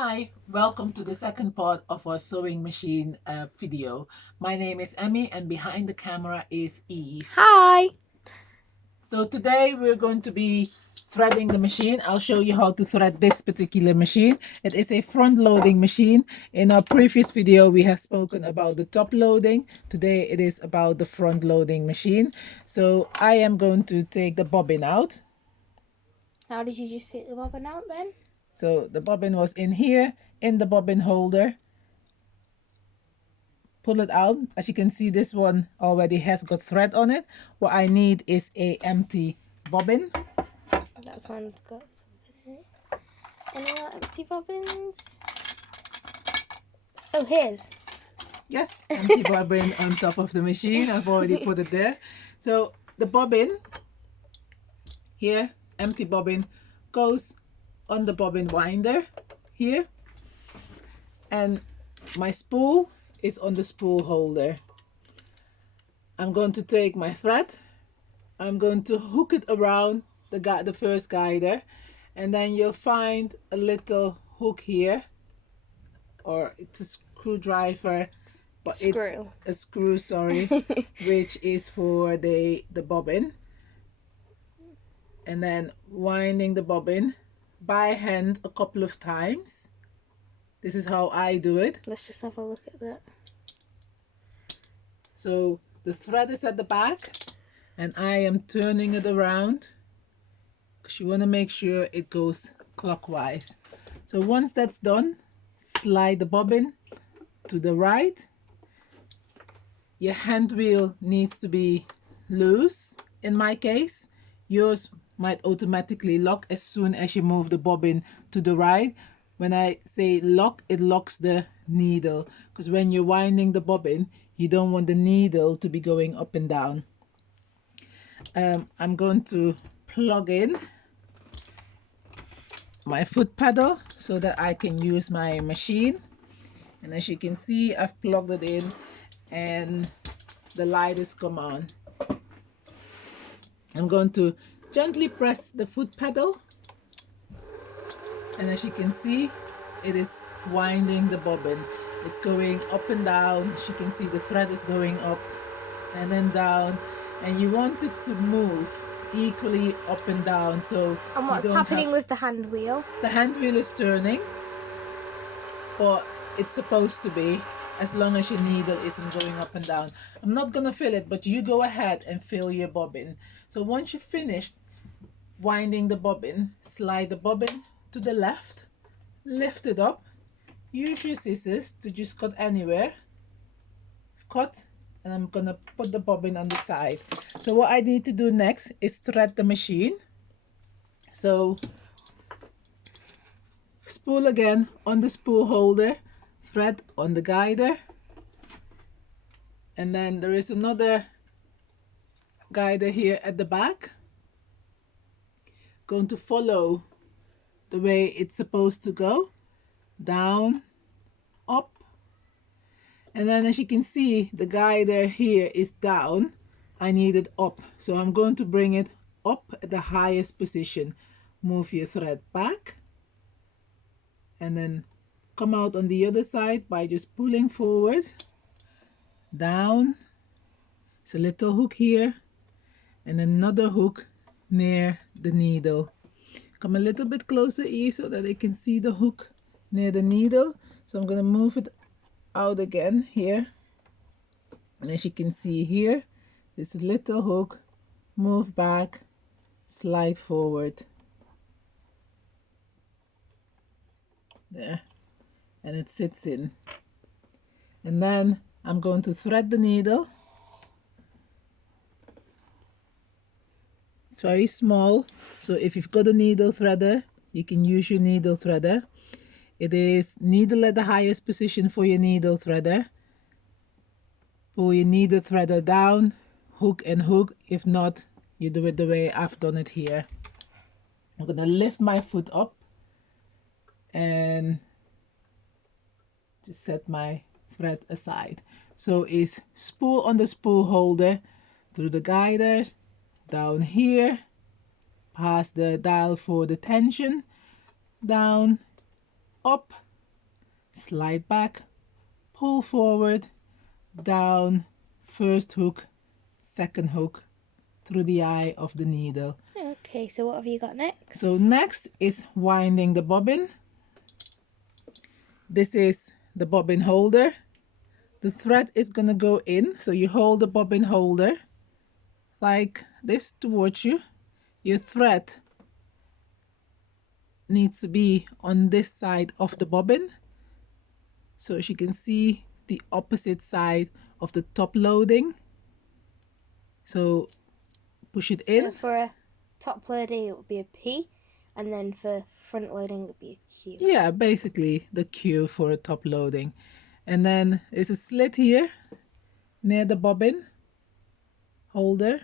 Hi, welcome to the second part of our sewing machine video. My name is Emmy and behind the camera is Eve. Hi! So today we're going to be threading the machine. I'll show you how to thread this particular machine. It is a front loading machine. In our previous video we have spoken about the top loading. Today it is about the front loading machine. So I am going to take the bobbin out. How did you just take the bobbin out then? So the bobbin was in here, in the bobbin holder. Pull it out. As you can see, this one already has got thread on it. What I need is a empty bobbin. That's one's got something in it. Any more empty bobbins? Oh, here's. Yes, empty bobbin on top of the machine. I've already put it there. So the bobbin here, empty bobbin, goes on the bobbin winder here, and my spool is on the spool holder. I'm going to take my thread. I'm going to hook it around the first guider, and then you'll find a little hook here, or it's a screwdriver, but Screw. it's a screw, sorry, which is for the bobbin. And then winding the bobbin by hand a couple of times. This is how I do it. Let's just have a look at that. So the thread is at the back and I am turning it around because you want to make sure it goes clockwise. So once that's done, slide the bobbin to the right. Your hand wheel needs to be loose. In my case, yours might automatically lock as soon as you move the bobbin to the right. When I say lock, it locks the needle, because when you're winding the bobbin, you don't want the needle to be going up and down. I'm going to plug in my foot pedal so that I can use my machine. And as you can see, I've plugged it in and the light has come on. I'm going to gently press the foot pedal, and as you can see, it is winding the bobbin. It's going up and down. As you can see, the thread is going up and then down, and you want it to move equally up and down. So And what's happening with the hand wheel? The hand wheel is turning, or it's supposed to be, as long as your needle isn't going up and down. I'm not gonna fill it, but you go ahead and fill your bobbin. So once you've finished winding the bobbin, slide the bobbin to the left, lift it up, use your scissors to just cut anywhere, cut, and I'm gonna put the bobbin on the side. So what I need to do next is thread the machine. So spool again on the spool holder, thread on the guider, and then there is another guider here at the back. Going to follow the way it's supposed to go, down, up, and then as you can see, the guider here is down. I need it up, so I'm going to bring it up at the highest position. Move your thread back and then come out on the other side by just pulling forward, down. It's a little hook here and another hook near the needle. Come a little bit closer here so that I can see the hook near the needle. So I'm going to move it out again here, and as you can see here, this little hook, move back, slide forward there, and it sits in. And then I'm going to thread the needle. It's very small, so if you've got a needle threader, you can use your needle threader. It is needle at the highest position for your needle threader. Pull your needle threader down, hook and hook. If not, you do it the way I've done it here. I'm gonna lift my foot up and just set my thread aside. So it's spool on the spool holder, through the guiders, down here, past the dial for the tension, down, up, slide back, pull forward, down, first hook, second hook, through the eye of the needle. Okay, so what have you got next? So next is winding the bobbin. This is the bobbin holder. The thread is gonna go in, so you hold the bobbin holder like this towards you. Your thread needs to be on this side of the bobbin, so as you can see the opposite side of the top loading. So push it in. So for a top loading it would be a P, and then for front loading it would be a Q. Yeah, basically the Q for a top loading. And then there's a slit here near the bobbin holder.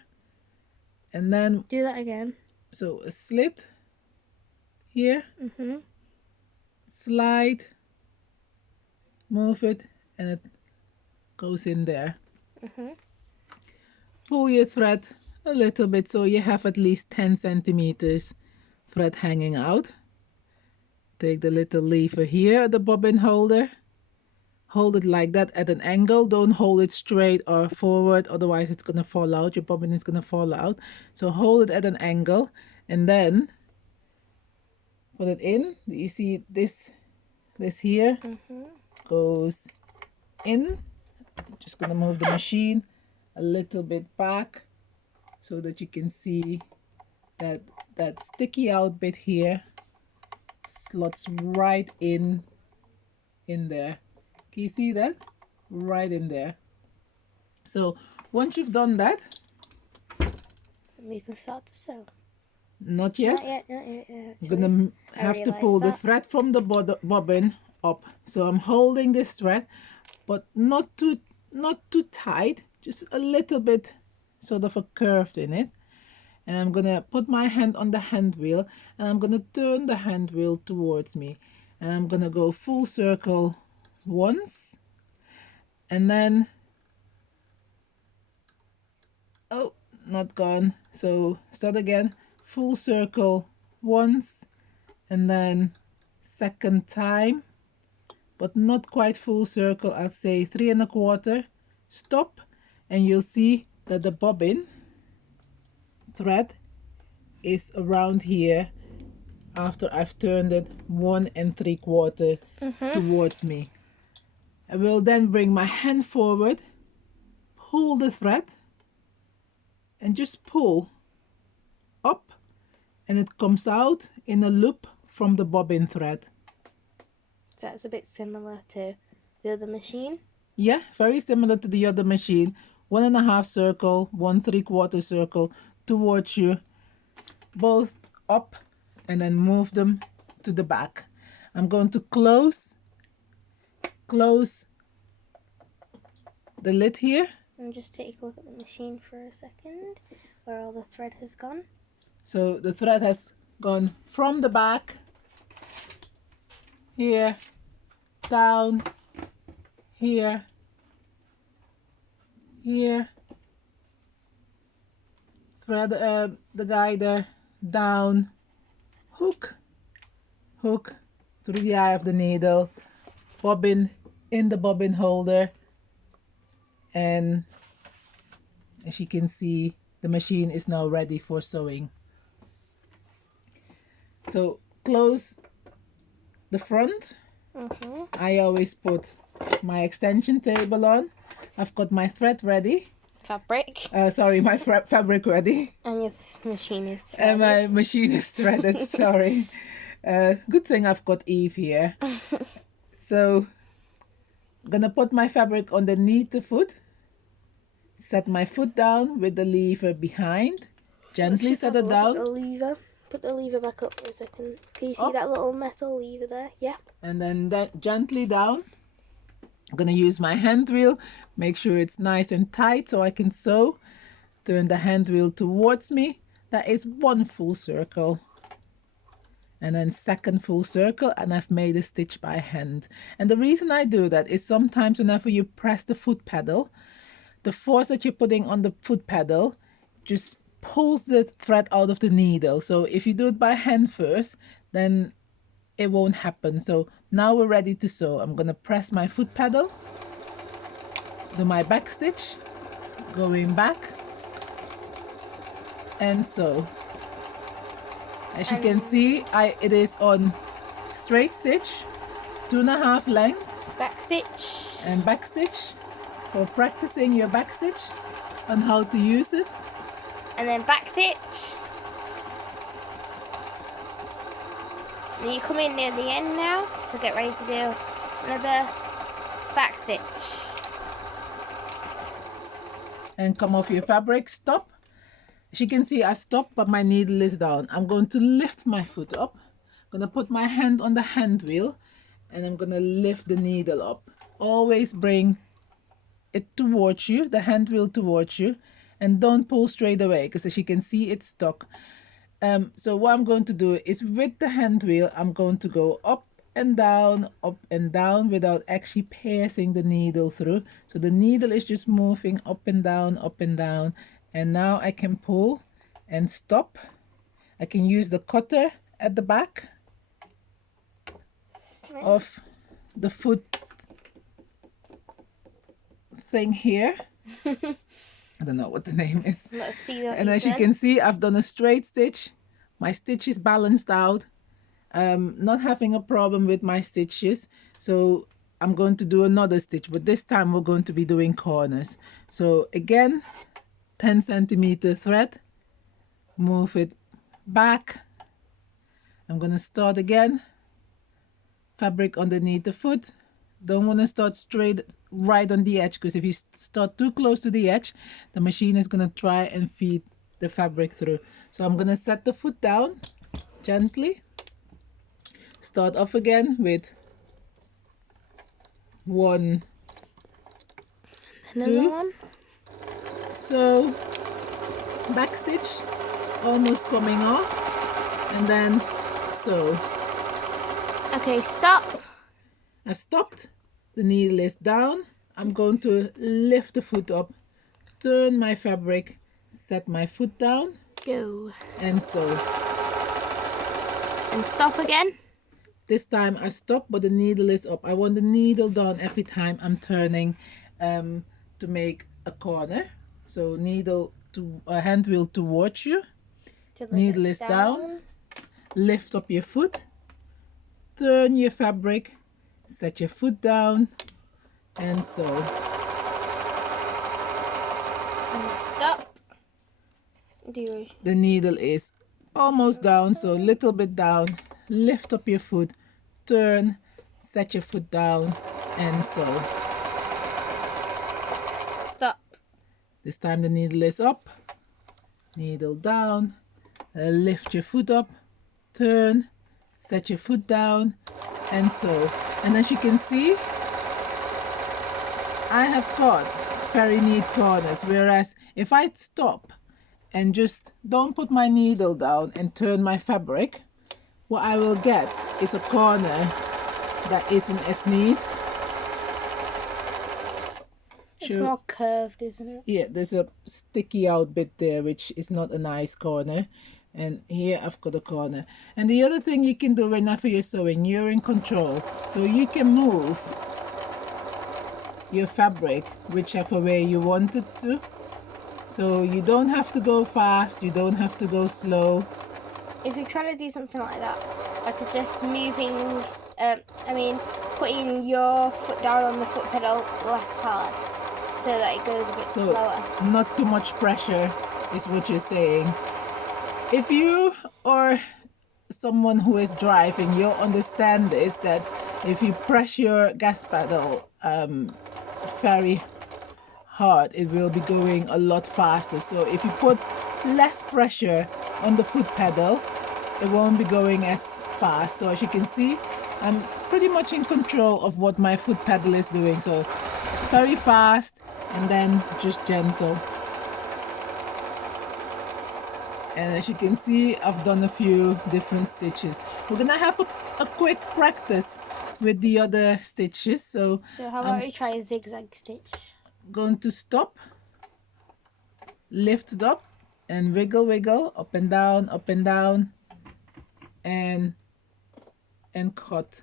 And then, Do that again. so a slit here, Mm-hmm. slide, move it, and it goes in there. Mm-hmm. Pull your thread a little bit so you have at least 10 centimeters thread hanging out. Take the little lever here, the bobbin holder. Hold it like that at an angle. Don't hold it straight or forward, otherwise it's going to fall out. Your bobbin is going to fall out. So hold it at an angle and then put it in. You see this here goes in. Just going to move the machine a little bit back so that you can see that that sticky out bit here slots right in there. Can you see that? Right in there. So once you've done that, You can start to sew. not yet, Not yet. I'm Actually. gonna I have to realised pull the that. thread from the bobbin up. So I'm holding this thread, but not too tight, just a little bit sort of a curve in it. And I'm gonna put my hand on the hand wheel and I'm gonna turn the hand wheel towards me. And I'm gonna go full circle once, and then, oh, not gone. So start again, full circle once, and then second time, but not quite full circle. I'd say 3 1/4. Stop, and you'll see that the bobbin thread is around here after I've turned it 1 3/4 towards me. I will then bring my hand forward, pull the thread, and just pull up, and it comes out in a loop from the bobbin thread. So that's a bit similar to the other machine. Yeah, very similar to the other machine. 1 1/2 circle, 1 3/4 circle towards you, both up, and then move them to the back. I'm going to close the lid here. And just take a look at the machine for a second, where all the thread has gone. So the thread has gone from the back here, down here, here, thread the guider down, hook through the eye of the needle, bobbin in the bobbin holder, and as you can see, the machine is now ready for sewing. So close the front. I always put my extension table on. I've got my thread ready. Fabric. Sorry, my fabric ready. And your machine is And my machine is threaded, sorry. Good thing I've got Eve here. So I'm gonna put my fabric underneath the foot. Set my foot down with the lever behind. Gently set it down. The lever. Put the lever back up for a second. Can you see Up. that little metal lever there? Yeah. And then gently down. I'm gonna use my hand wheel. Make sure it's nice and tight so I can sew. Turn the hand wheel towards me. That is 1 full circle. And then second full circle, and I've made a stitch by hand. And the reason I do that is sometimes whenever you press the foot pedal, the force that you're putting on the foot pedal just pulls the thread out of the needle. So if you do it by hand first, then it won't happen. So now we're ready to sew. I'm gonna press my foot pedal, do my back stitch, going back, and sew. As you can see, it is on straight stitch, 2.5 length, Back stitch. and back stitch for practicing your back stitch on how to use it. And then back stitch. Then you come in near the end now, so get ready to do another back stitch. And come off your fabric, stop. As you can see, I stopped, but my needle is down. I'm going to lift my foot up. I'm gonna put my hand on the hand wheel, and I'm gonna lift the needle up. Always bring it towards you, the hand wheel towards you, and don't pull straight away, because as you can see, it's stuck. So what I'm going to do is with the hand wheel, I'm going to go up and down without actually piercing the needle through. So the needle is just moving up and down, and now I can pull and stop. I can use the cutter at the back of the foot thing here. I don't know what the name is. Let's see what And as you can see, I've done a straight stitch. My stitch is balanced out. Not having a problem with my stitches. So I'm going to do another stitch, but this time we're going to be doing corners. So again, 10 centimeter thread, move it back. I'm going to start again. Fabric underneath the foot. Don't want to start straight right on the edge, because if you start too close to the edge, the machine is going to try and feed the fabric through. So I'm going to set the foot down gently. Start off again with 1, 2. So back stitch, almost coming off, and then sew. Okay, stop. I've stopped. The needle is down. I'm going to lift the foot up, turn my fabric, set my foot down, Go. and sew. And stop again. This time I stop, but the needle is up. I want the needle down every time I'm turning to make a corner. So needle to hand wheel towards you. Needle is down. Lift up your foot. Turn your fabric. Set your foot down and sew. And stop. The needle is almost down, so a little bit down. Lift up your foot, turn, set your foot down, and sew. Stop. This time the needle is up, needle down, lift your foot up, turn, set your foot down, and sew. And as you can see, I have got very neat corners, whereas if I stop and just don't put my needle down and turn my fabric, what I will get is a corner that isn't as neat. It's more curved, isn't it? Yeah, there's a sticky out bit there, which is not a nice corner. And here I've got a corner. And the other thing you can do whenever you're sewing, you're in control. So you can move your fabric whichever way you want it to. So you don't have to go fast, you don't have to go slow. If you're trying to do something like that, I suggest moving, putting your foot down on the foot pedal less hard, so that it goes a bit slower. Not too much pressure is what you're saying. If you or someone who is driving, you'll understand this, that if you press your gas pedal very hard, it will be going a lot faster. So if you put less pressure on the foot pedal, it won't be going as fast. So as you can see, I'm pretty much in control of what my foot pedal is doing. So very fast and then just gentle. And as you can see, I've done a few different stitches. We're gonna have a quick practice with the other stitches. So how about we try a zigzag stitch? Going to stop, lift it up, and wiggle, wiggle, up and down, and and cut.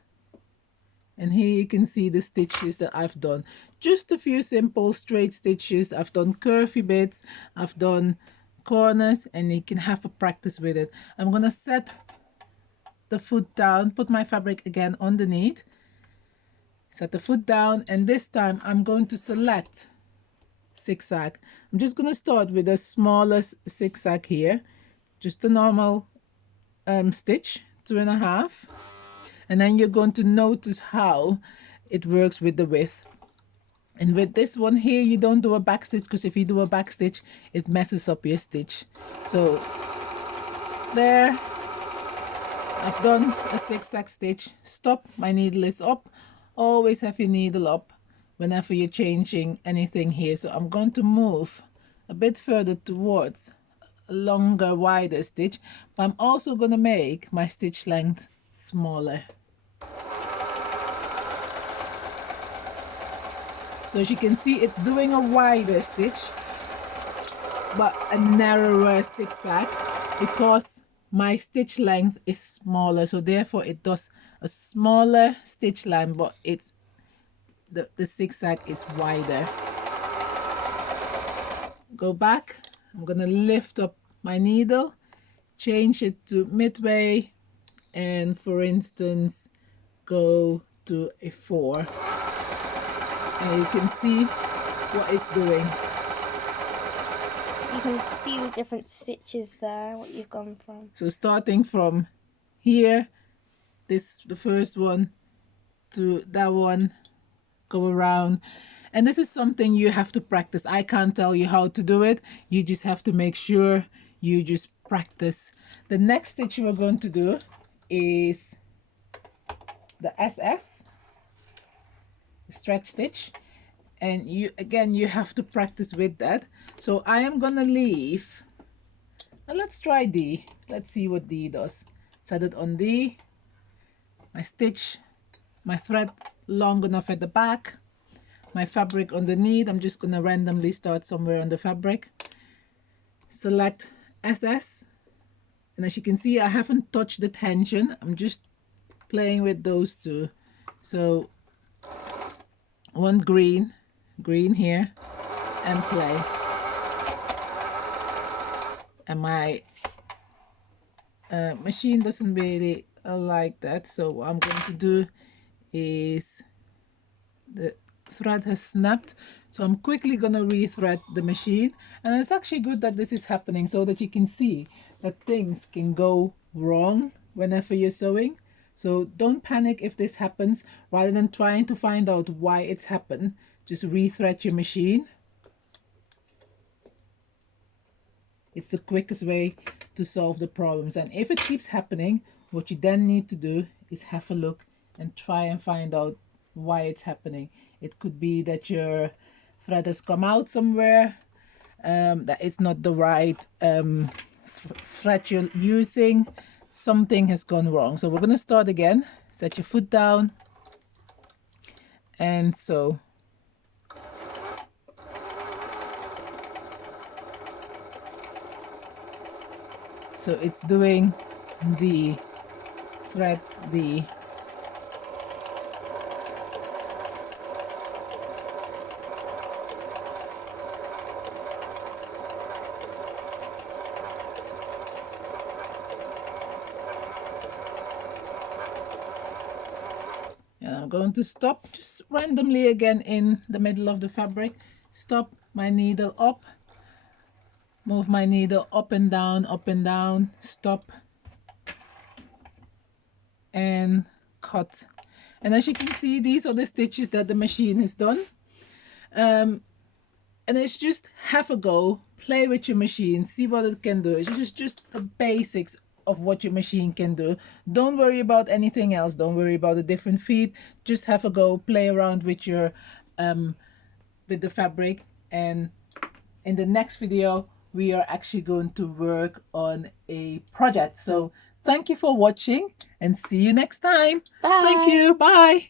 And here you can see the stitches that I've done. Just a few simple straight stitches. I've done curvy bits, I've done corners, and you can have a practice with it. I'm going to set the foot down, put my fabric again underneath, set the foot down, and this time I'm going to select zigzag. I'm just going to start with the smallest zigzag here, just a normal stitch, 2.5, and then you're going to notice how it works with the width. And with this one here, you don't do a back stitch, because if you do a back stitch, it messes up your stitch. So there, I've done a zigzag stitch. Stop, my needle is up. Always have your needle up whenever you're changing anything here. So I'm going to move a bit further towards a longer, wider stitch, but I'm also going to make my stitch length smaller. So as you can see, it's doing a wider stitch, but a narrower zigzag, because my stitch length is smaller. So therefore it does a smaller stitch line, but it's the zigzag is wider. Go back. I'm gonna lift up my needle, change it to midway, and for instance, go to a 4. And you can see what it's doing. You can see the different stitches there, what you've gone from. So starting from here, the first one, to that one, go around. And this is something you have to practice. I can't tell you how to do it. You just have to make sure you just practice. The next stitch we're going to do is the SS stretch stitch, and you have to practice with that. So I am gonna leave, and let's try D. Let's see what D does. Set it on D, my stitch, my thread long enough at the back, my fabric underneath. I'm just gonna randomly start somewhere on the fabric, select SS, and as you can see, I haven't touched the tension. I'm just playing with those two. So one green here, and play. And my machine doesn't really like that, so what I'm going to do is, the thread has snapped, so I'm quickly gonna rethread the machine. And it's actually good that this is happening, so that you can see that things can go wrong whenever you're sewing. So don't panic if this happens. Rather than trying to find out why it's happened, just rethread your machine. It's the quickest way to solve the problems. And if it keeps happening, what you then need to do is have a look and try and find out why it's happening. It could be that your thread has come out somewhere, that it's not the right thread you're using. Something has gone wrong. So we're going to start again. Set your foot down and sew. So it's doing the thread D. And I'm going to stop just randomly again in the middle of the fabric. Stop my needle up. Move my needle up and down, stop, and cut. And as you can see, these are the stitches that the machine has done. And it's just have a go, play with your machine, see what it can do. It's just the basics of what your machine can do. Don't worry about anything else. Don't worry about the different feet. Just have a go, play around with your with the fabric. And in the next video, we are actually going to work on a project. So thank you for watching and see you next time. Bye. Thank you. Bye.